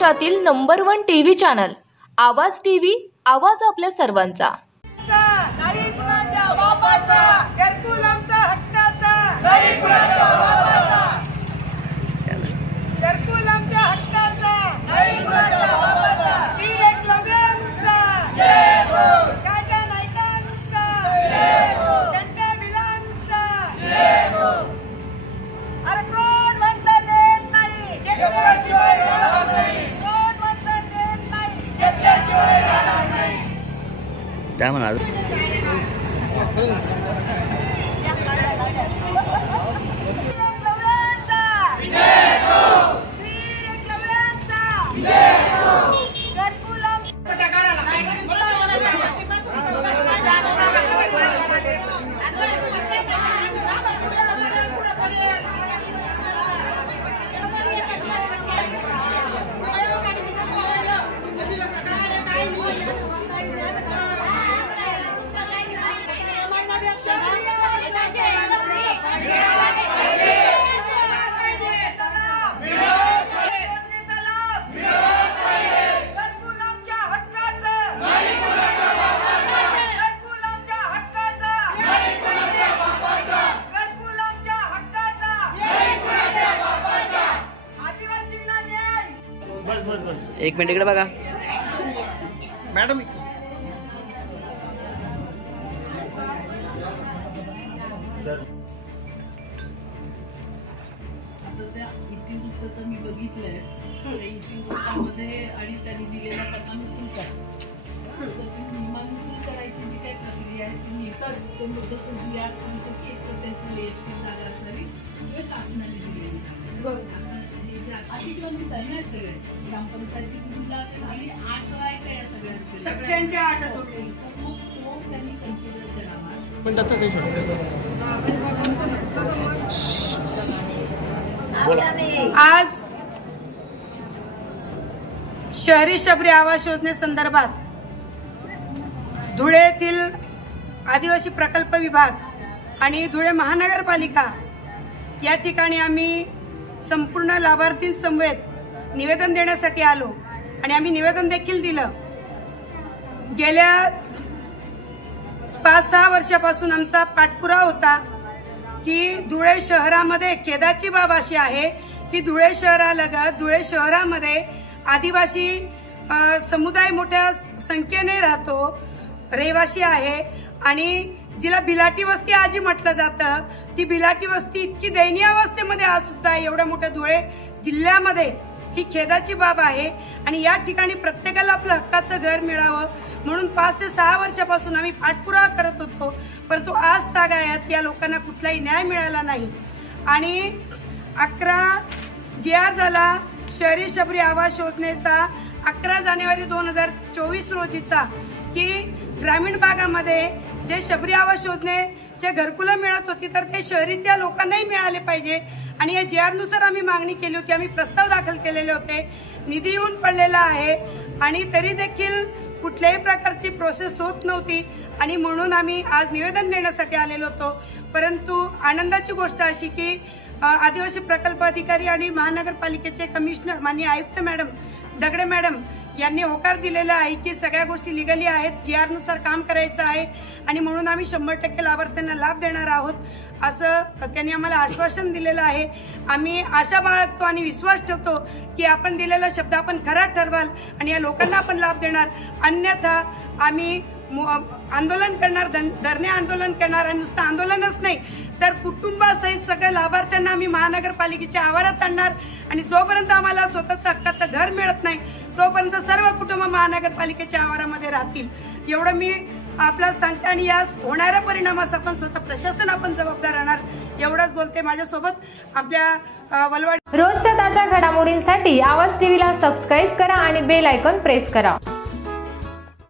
महाराष्ट्रातील number 1 TV channel आवाज TV, आवाज आपल्या सर्वांचा। नाही कुणाच्या बापाचा, घरकुल आमच्या हक्काचा, नाही कुणाच्या बापाचा, घरकुल आमच्या हक्काचा, नाही कुणाच्या बापाचा, वीर एकलव्यांचा जय हो, काका नायकांचा जय हो, जनता बिलांचा जय हो। अरे कोण म्हणता देत नाही, घेतल्याशिवाय राहणार नाही, कोण म्हणता देत नाही, घेतल्याशिवाय राहणार नाही। काय म्हणाल? एक मिनिट इकडे बघा मॅडम। इतिवृत्त मी बघितलंय, त्या इतिवृत्तामध्ये आणि त्यांनी दिलेला पदानुकूल नियमानुकूल करायची जी काही प्रक्रिया आहे ती नियमित जसं जी आज सांगतो की एक तर त्यांची वैयक्तिक जागा असावी किंवा शासनाने दिलेली जागा अतिक्रमित आहे ना सगळे ग्रामपंचायतीला असेल आणि 8 रायट आहे सगळ्यांच्या 8 होते, तर मग तो त्यांनी कन्सिडर करावा। आज शहरी शबरी आवास योजनेसंदर्भात धुळे येथील आदिवासी प्रकल्प विभाग आणि धुळे महानगरपालिका या ठिकाणी आम्ही संपूर्ण लाभार्थींसमवेत निवेदन देण्यासाठी आलो आणि आम्ही निवेदन देखील दिलं। गेल्या 5-6 वर्षापासून आमचा पाठपुरावा होता की धुळे शहरामध्ये खेदाची बाब अशी आहे की धुळे शहरालगत धुळे शहरामध्ये आदिवासी समुदाय मोठ्या संख्येने राहतो, रहिवासी आहे आणि जिला बिलाटी वस्ती आजी म्हटलं जातं, ती बिलाटी वस्ती इतकी दयनीय अवस्थेमध्ये आज सुद्धा एवढ्या मोठ्या धुळे जिल्ह्यामध्ये ही खेदाची बाब आहे आणि या ठिकाणी प्रत्येकाला आपलं हक्काचं घर मिळावं म्हणून 5 ते 6 वर्षापासून आम्ही पाठपुरावा करत होतो, परंतु आज तागायत या लोकांना कुठलाही न्याय मिळाला नाही। आणि 11 GR झाला शहरी शबरी आवास योजनेचा 11 जानेवारी 2024 रोजीचा की ग्रामीण भागामध्ये जे शबरी आवास योजनेचे घरकुलं मिळत होती तर ते शहरीच्या लोकांनाही मिळाले पाहिजे आणि या GR नुसार आम्ही मागणी केली होती, आम्ही प्रस्ताव दाखल केलेले होते, निधी येऊन पडलेला आहे आणि तरी देखील कुठल्याही प्रकारची प्रोसेस होत नव्हती आणि म्हणून आम्ही आज निवेदन देण्यासाठी आलेलो होतो। परंतु आनंदाची गोष्ट अशी की आदिवासी प्रकल्प अधिकारी आणि महानगरपालिकेचे कमिशनर माननीय आयुक्त मॅडम दगडे मॅडम यांनी होकार दिलेला आहे की सगळ्या गोष्टी लिगली आहेत, GR नुसार काम करायचं आहे आणि म्हणून आम्ही 100% लाभार्थ्यांना लाभ देणार आहोत असं त्यांनी आम्हाला आश्वासन दिलेलं आहे। आम्ही आशा बाळगतो आणि विश्वास ठेवतो की आपण दिलेला शब्द आपण खरा ठरवाल आणि या लोकांना आपण लाभ देणार, अन्यथा आम्ही आंदोलन करणार, धरणे आंदोलन करणार आणि नुसतं आंदोलनच नाही तर कुटुंबासहित सगळ्या लाभार्थ्यांना आम्ही महानगरपालिकेच्या आवारात आणणार आणि जोपर्यंत आम्हाला स्वतःचं हक्काचं घर मिळत नाही तोपर्यंत सर्व कुटुंब महानगरपालिकेच्या आवारामध्ये राहतील एवढं मी आपल्याला सांगते आणि या होणाऱ्या परिणामास आपण स्वतः प्रशासन आपण जबाबदार राहणार एवढंच बोलते। माझ्यासोबत आपल्या वलवाड रोजच्या ताज्या घडामोडींसाठी आवाज टीव्हीला सबस्क्राईब करा आणि बेल आयकॉन प्रेस करा।